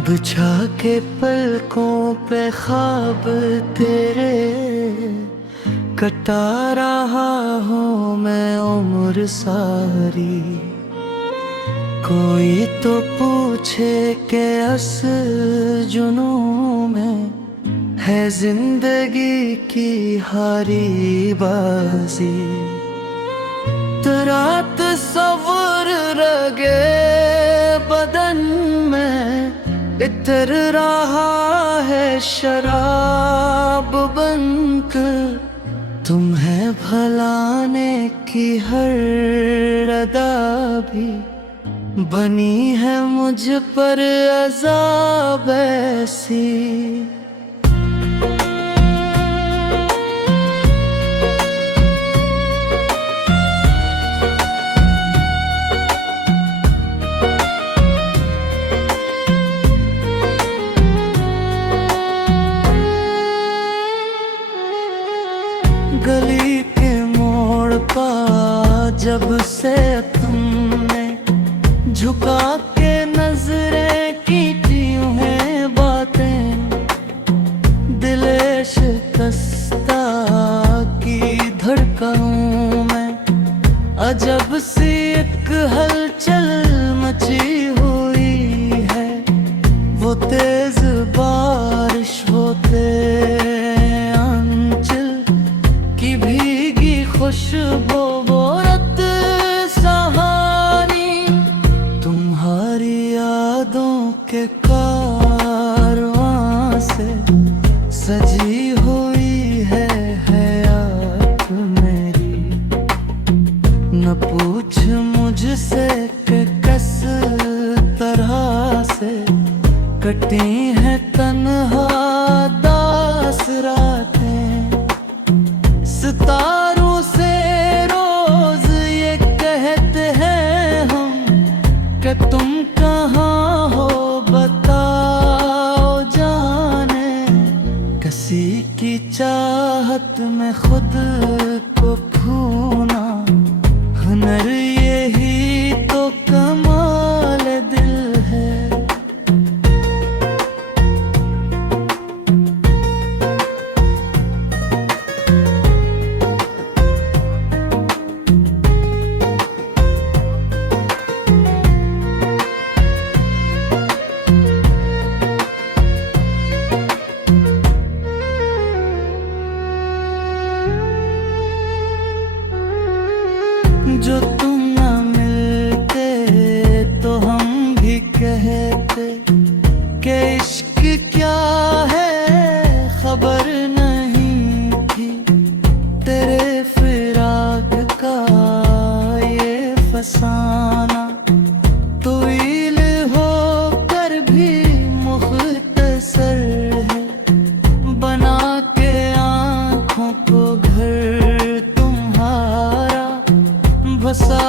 बिछा के पलकों पे ख्वाब तेरे कटा रहा हूँ मैं उम्र सारी। कोई तो पूछे के असल जुनूं में है जिंदगी की हारी बाजी। तेरा तस्वर रगे बदन में इतर रहा है शराब बनकर। तुम्हें भलाने की हर अदा भी बनी है मुझ पर अज़ाब ऐसी। गली के मोड़ पर जब से तुमने झुका के नजरें की यूं है बातें, दिले शिकस्ता की धड़कनों में अजब सी एक हलचल मची हुई है। वो तेज बारिश होते खुशबू वो रत सहानी। तुम्हारी यादों के कारवां से सजी हुई है हयात मेरी। न पूछ मुझसे कि किस तरह से कटी है तन्हा दास रातें। सितारों से रोज ये कहते हैं हम कि तुम कहाँ हो बताओ जाने। किसी की चाहत में खुद को खोना हुनर यही तो कमाल दिल है। जो तुम न मिलते तो हम भी कहते कि इश्क क्या है खबर नहीं थी। तेरे फिराक का ये फसाना तवील होकर भी मुख्तसर है। बना के आँखों को घर तुम्हारा बसा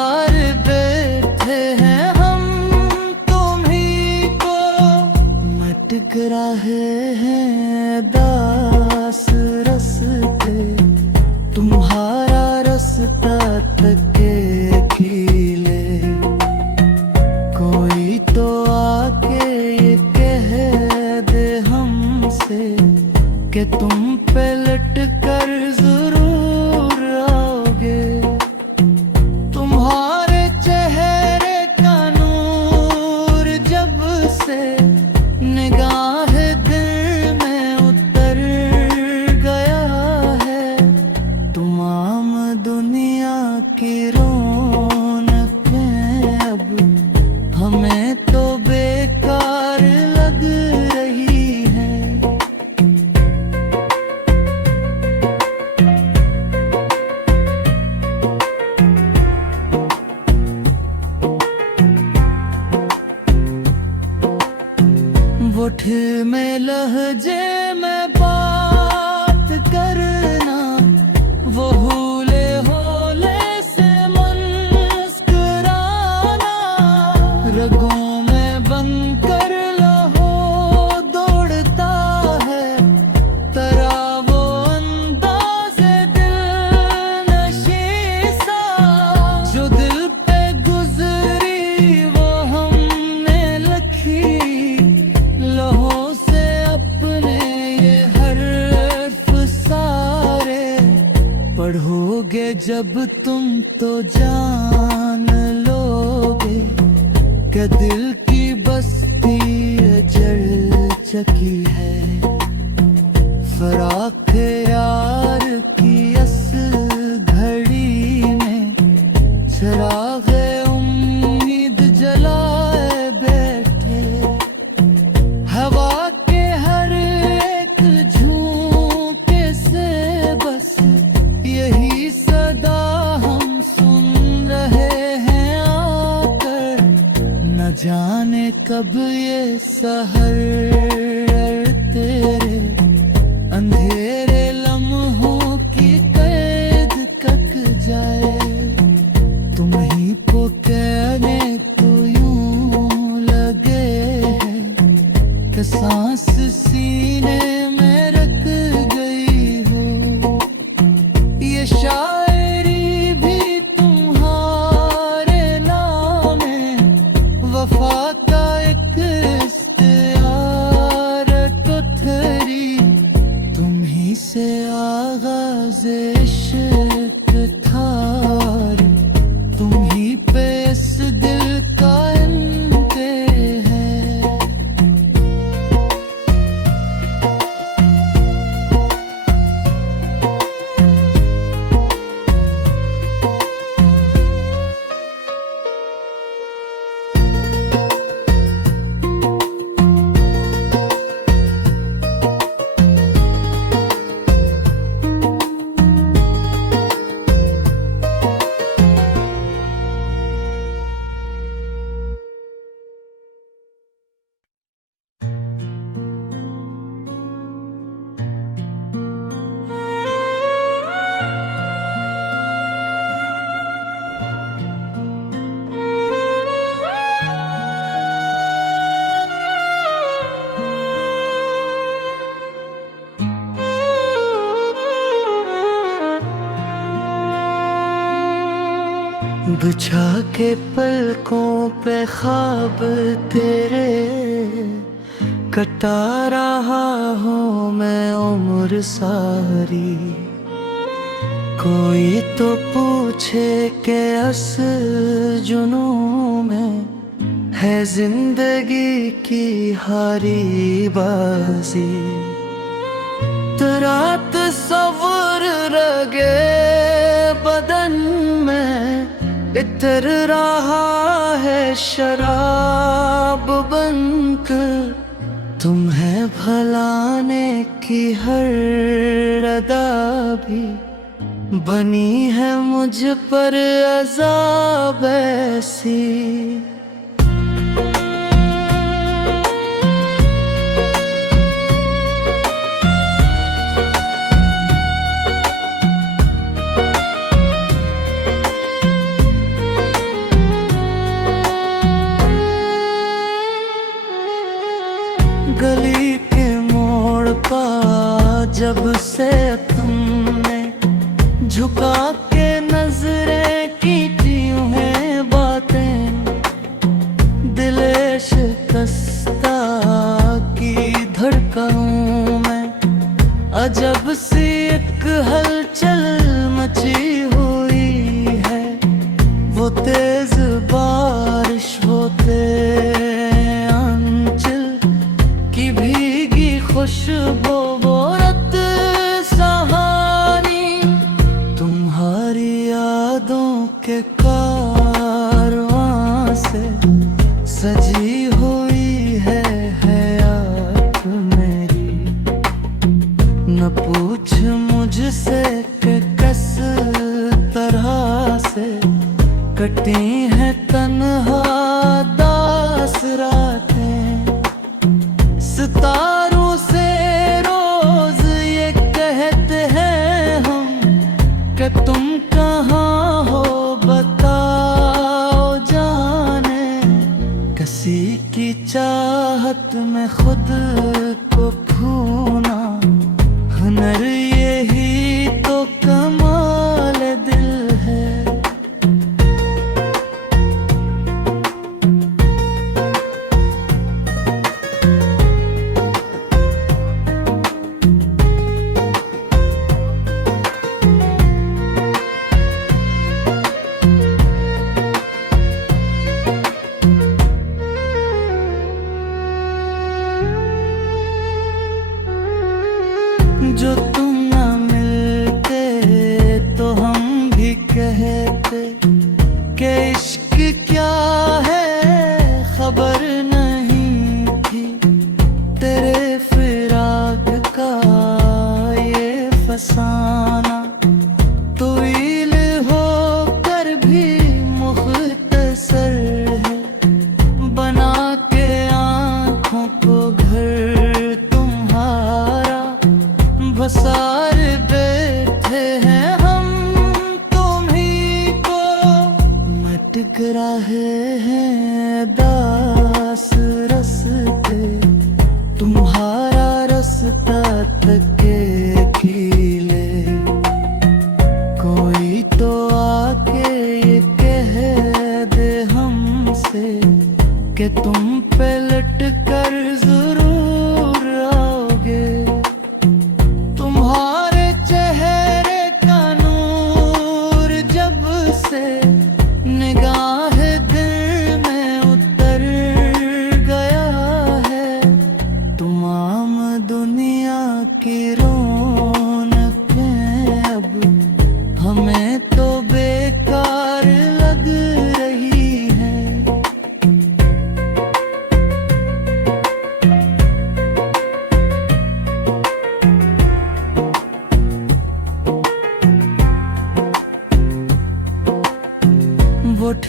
बढ़ोगे जब तुम तो जान लोगे कि दिल की बस्ती जड़ चकी है। फराक यार की अस घड़ी में चराग उम्मीद जलाए बैठे। हवा के हर एक झोंके से बस यही सदा हम सुन रहे हैं आकर। न जाने कब ये सहर तेरे अंधेरे लम्हों की कैद कट जाए। तुम ही को कहने तो यूं लगे है कि सांस सीने में रख गई हो। ये शायरी भी तुम्हारे नाम है, वफा का एक इख्तियार तो थरी। तुम ही से आगाज़ इश्क था, तुम ही पे इस दिल का अंते है। बिछा के पलकों पे ख्वाब तेरे कटा रहा हूँ मैं उम्र सारी। कोई तो पूछे के अस जुनून में है जिंदगी की हारी बाजी। तेरा तस्वर रगे बदन में इतर रहा है शराब बनकर। तुम्हें भलाने की हर अदा भी बनी है मुझ पर अज़ाब ऐसी। गली के मोड़ पा जब से तुमने झुका के नजरें की हैं बातें। दिले शिकस्ता की धड़कनों में अजब सी एक हलचल मची हुई है। वो तेज बारिश होते खुशबू वो रत सहानी। तुम्हारी यादों के कारवां से सजी हुई है हयात मेरी। न पूछ मुझसे कि किस तरह से कटी है तन्हा दास रातें। सितारों से रोज ये कहते हैं हम कि तुम कहाँ हो बताओ जाने। किसी की चाहत में खुद को भूना हुनर यही तो कमाल दिल है।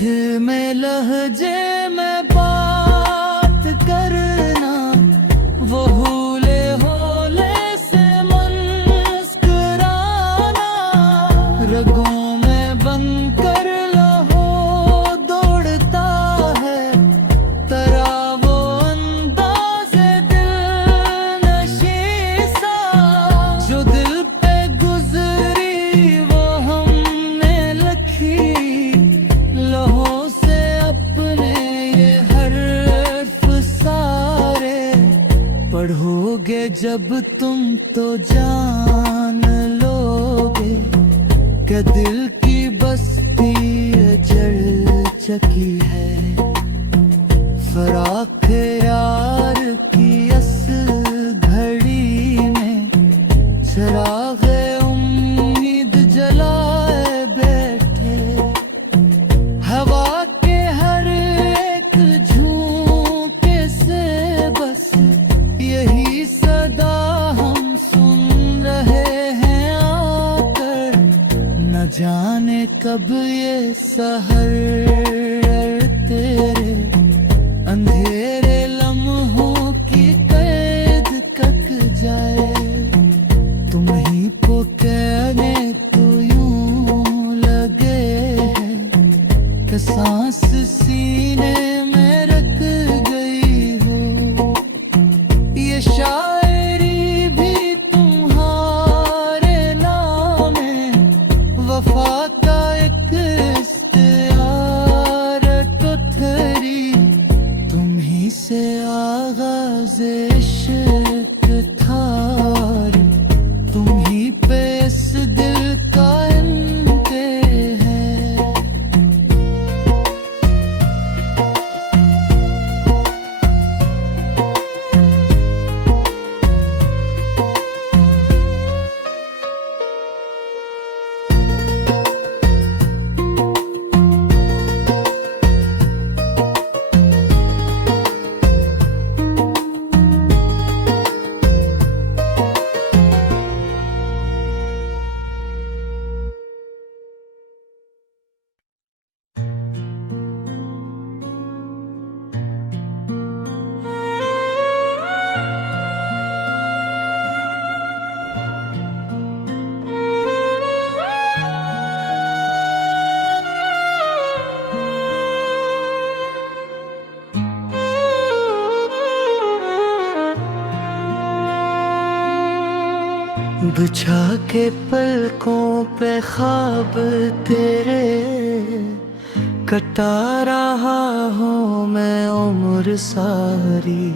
में लहजे में बात करना, वो हूले होले से मुस्कुराना, रगों में बनकर लहू दौड़ता है, तेरा वो अंदाज़े दिल नशी सा, जो दिल पे गुजरी वो हमने लिखी, लहों से अपने ये हर्फ सारे, पढ़ोगे जब तुम तो जान लोगे कि दिल की बस्ती जल चकी है। फराक यार की अस घड़ी में चिराग उम्मीद जलाए बैठे, हवा के हर एक झोंके से बस यही सदा हम सुन रहे हैं आकर, न जाने कब ये सहर तेरे अंधेरे लम्हों की कैद कट जाए। तुम ही पुकारे तो यूं लगे है कि सांस सीने में रख गई हो। ये शायरी भी तुम्हारे नाम है, वफा का एक इख्तियार तो थरी, तुम ही से आगाज़ इश्क था, तुम ही पे इस दिल का इंते है। बिछा के पलकों पे ख्वाब तेरे, कटा रहा हूँ मैं उम्र सारी।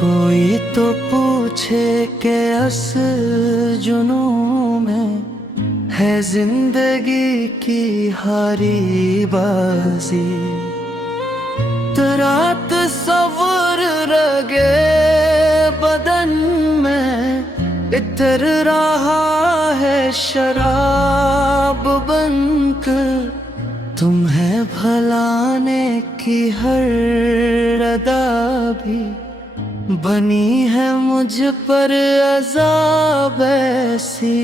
कोई तो पूछे कि असल जुनून में है जिंदगी की हारी बाजी, तेरा तस्वर रगे बदन में इतर रहा है शराब बनकर, तुम्हें भलाने की हर अदा भी बनी है मुझ पर अज़ाब ऐसी।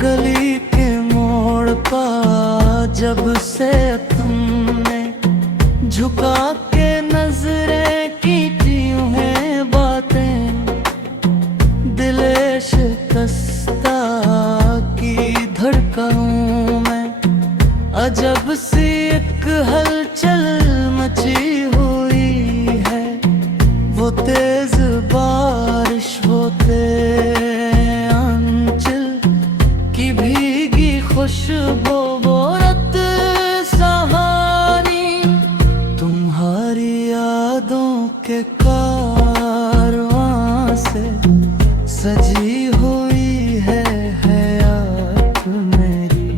गली के मोड़ पर जब से तुमने झुका के नजरें की यूं है बातें, दिले शिकस्ता की धड़कनों में अजब सी एक हलचल मची हुई है। वो तेज बारिश होते खुशबू वो रत सहानी, तुम्हारी यादों के कारवां से सजी हुई है हयात मेरी।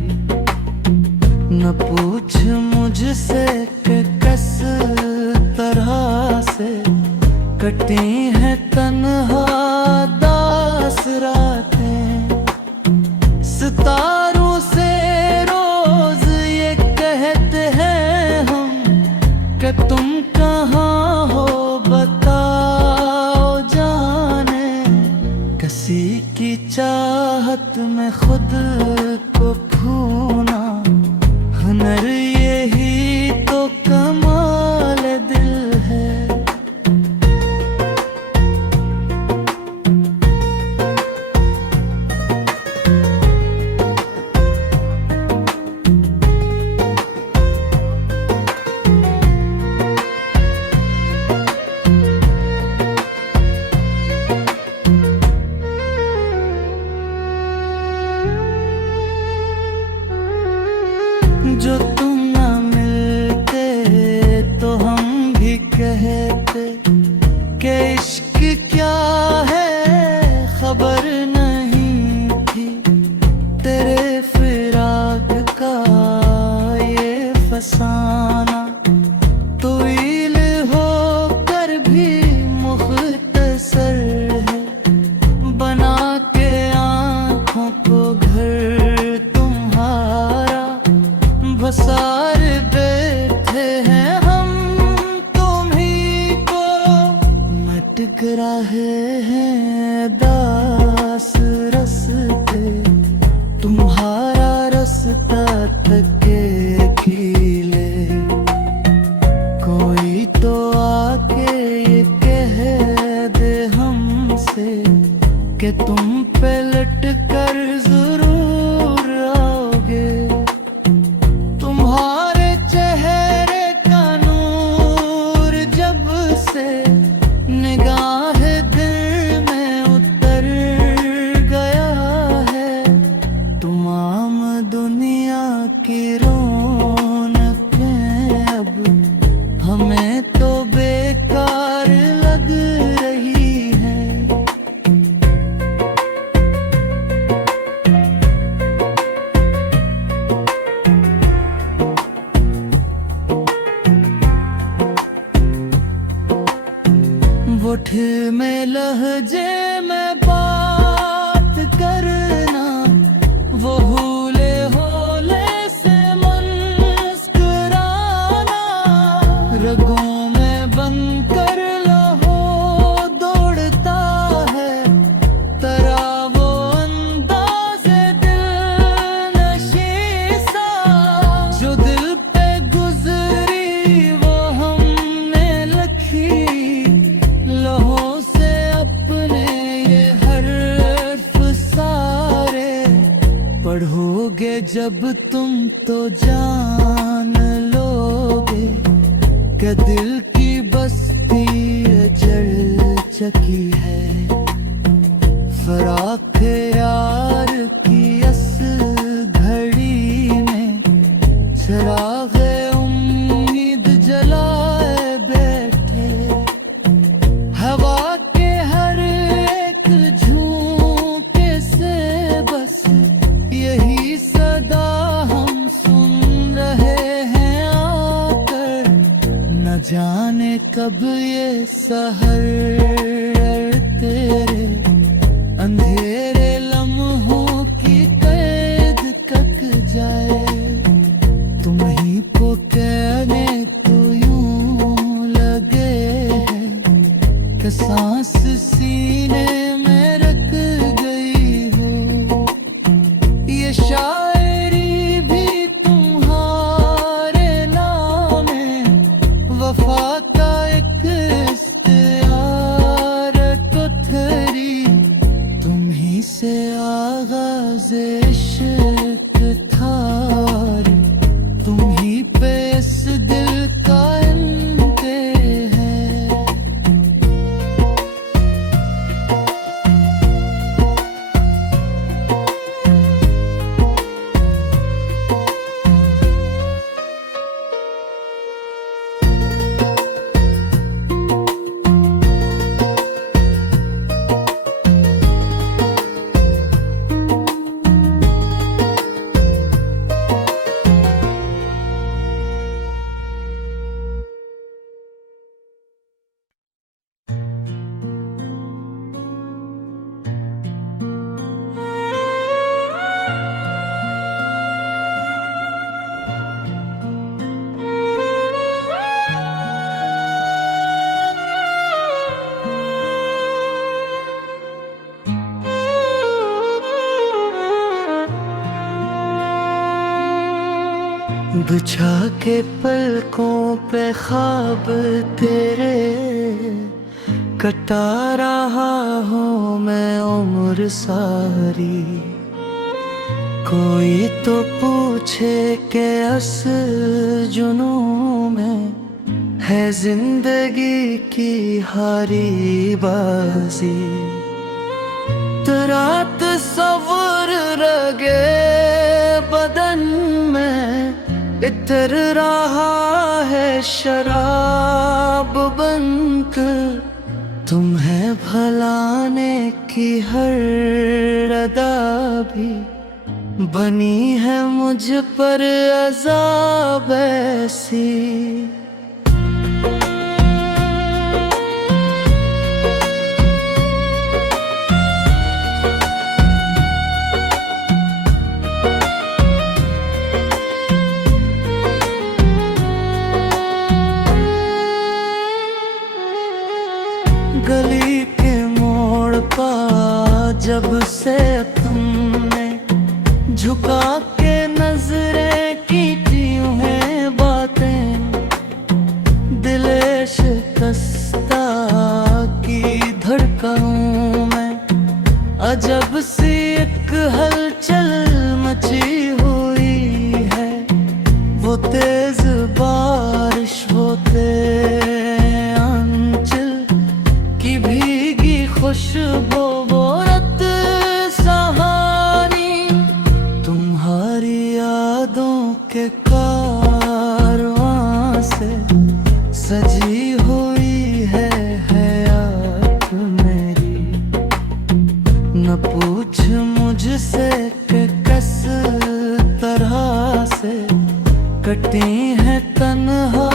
न पूछ मुझसे कि किस तरह से कटी है तन्हा दास रातें, चाहत में खुद को खोना, हुनर यही तो कमाल दिल है। जो तुम ना मिलते तो हम भी कहते कि इश्क क्या है, खबर नहीं थी तेरे फिराक का ये फसाना। तवील होकर भी मुख्तसर है, बना के आँखों को घर तुम्हारा। बसार बैठे हैं हम तुम्हीं को, मटक रहे हैं दास रस्ते, तुम्हारा रास्ता तके खीले। कोई तो आके ये कह दे हमसे कि तुम पे लट कर जरूर आओगे। तुम्हारे चेहरे का नूर जब से निगाह दिल में उतर गया है, तमाम दुनिया की रौनकें अब हमें तो बेकार लग रही है। होठ में लहजे में बात करना, वो हूले होले से मुस्कुराना। रगों में बनकर लहो दौड़ता है, तरा वो अंदाज़े दिल नशी सा। जो दिल पे गुजरी वो हमने लखी, लहों से अपने ये हर्फ सारे। पढ़ोगे जब तुम तो जान लोगे कि दिल की बस्ती जल चकी है। फराक यार की अस घड़ी में चराग उम्मीद जलाए बैठे। हवा के हर एक झोंके से बस यही सदा हम सुन रहे हैं आकर। न जाने कब ये सहर तेरे अंधेरे लम्हों की कैद कक जाए। तुम ही को कहने तो यूं लगे है कि सांस सीने में रख गई हो। ये शायरी भी तुम्हारे नाम है, वफा का एक इख्तियार तो थरी। तुम ही से आगाज़ इश्क था, तुम ही पे इस दिल का अंत है। बिछा के पलकों पे ख्वाब तेरे कटा रहा हूँ मैं उम्र सारी। कोई तो पूछे के असल जुनून में है जिंदगी की हारी बाजी। तेरा तस्वर रगे बदन में इतर रहा है शराब बनकर। तुम्हें भलाने की हर अदा भी बनी है मुझ पर अज़ाब ऐसी। गली के मोड़ पर जब से तुमने झुका के नजरें की हैं बातें, दिले शिकस्ता की धड़कनों में अजब सी एक हलचल मची हुई है। वो तेज बारिश होते खुशबू वो रत सहानी। तुम्हारी यादों के कारवां से सजी हुई है हयात मेरी। न पूछ मुझसे कि किस तरह से कटी हैं तन्हा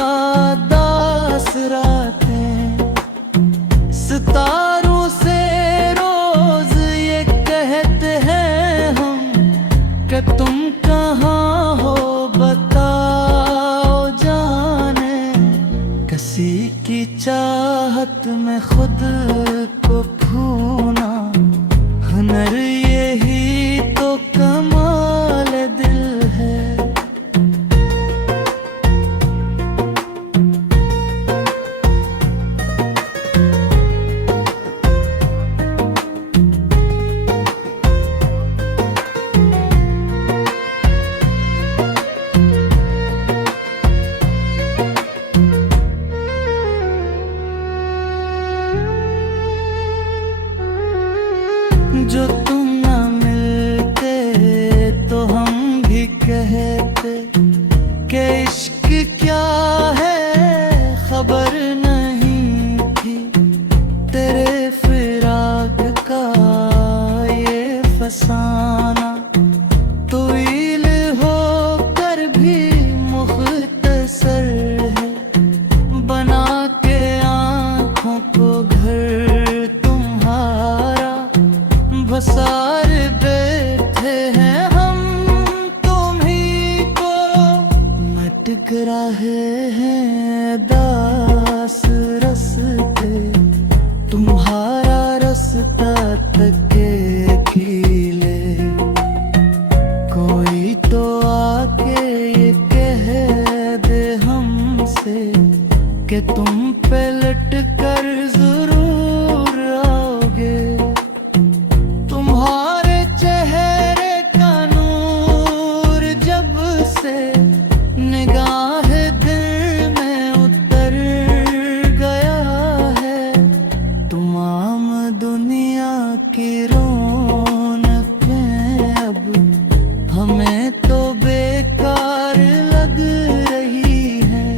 दास रातें। सितारों से रोज ये कहते हैं हम कि तुम कहाँ हो बताओ जाने। किसी की चाहत में खुद को भूना हुनर यही तो कमाल दिल है। जो तुम न मिलते तो हम भी कहते कि इश्क क्या है खबर नहीं थी। तेरे फिराक का ये फसाना तवील होकर भी मुख्तसर है। बना के आँखों को घर तुम्हारा बसार बैठे हैं हम तुम्ही को। मटक रहे हैं दास रस्ते तुम्हारा रास्ता तके कीले। कोई तो आके ये कह दे हमसे कि तुम पे लट कर जरूर आओगे। तुम्हारे चेहरे का नूर जब से निगाह दिल में उतर गया है। तमाम दुनिया की रौनकें अब हमें तो बेकार लग रही है।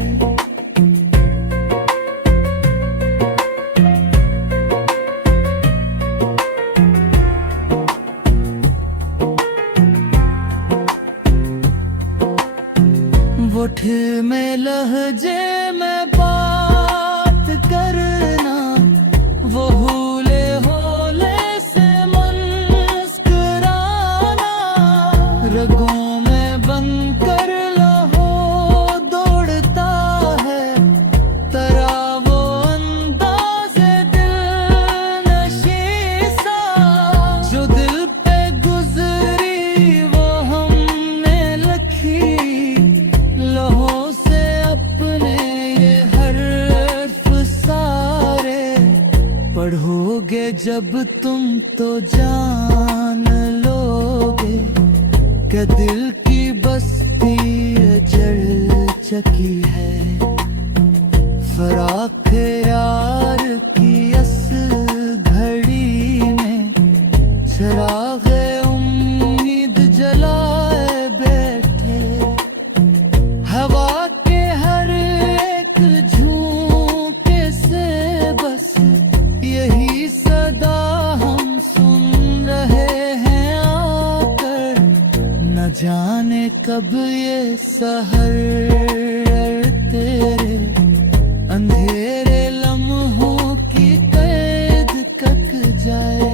होठ में लहजे में बात करना, वो भूले होले से मुस्कुराना, रगों में बनकर लहो दौड़ता है तेरा वो अंदाज़े दिल नशी सा, जो दिल पे गुजरी वो हमने तुम तो जान लोगे कि दिल की बस्ती जल चकी है। फराक यार की अस घड़ी में चिराग उम्मीद जलाए बैठे। हवा के हर एक झोंके से बस यही सदा हम सुन रहे हैं आकर। न जाने कब ये सहर तेरे अंधेरे लम्हों की कैद कट जाए।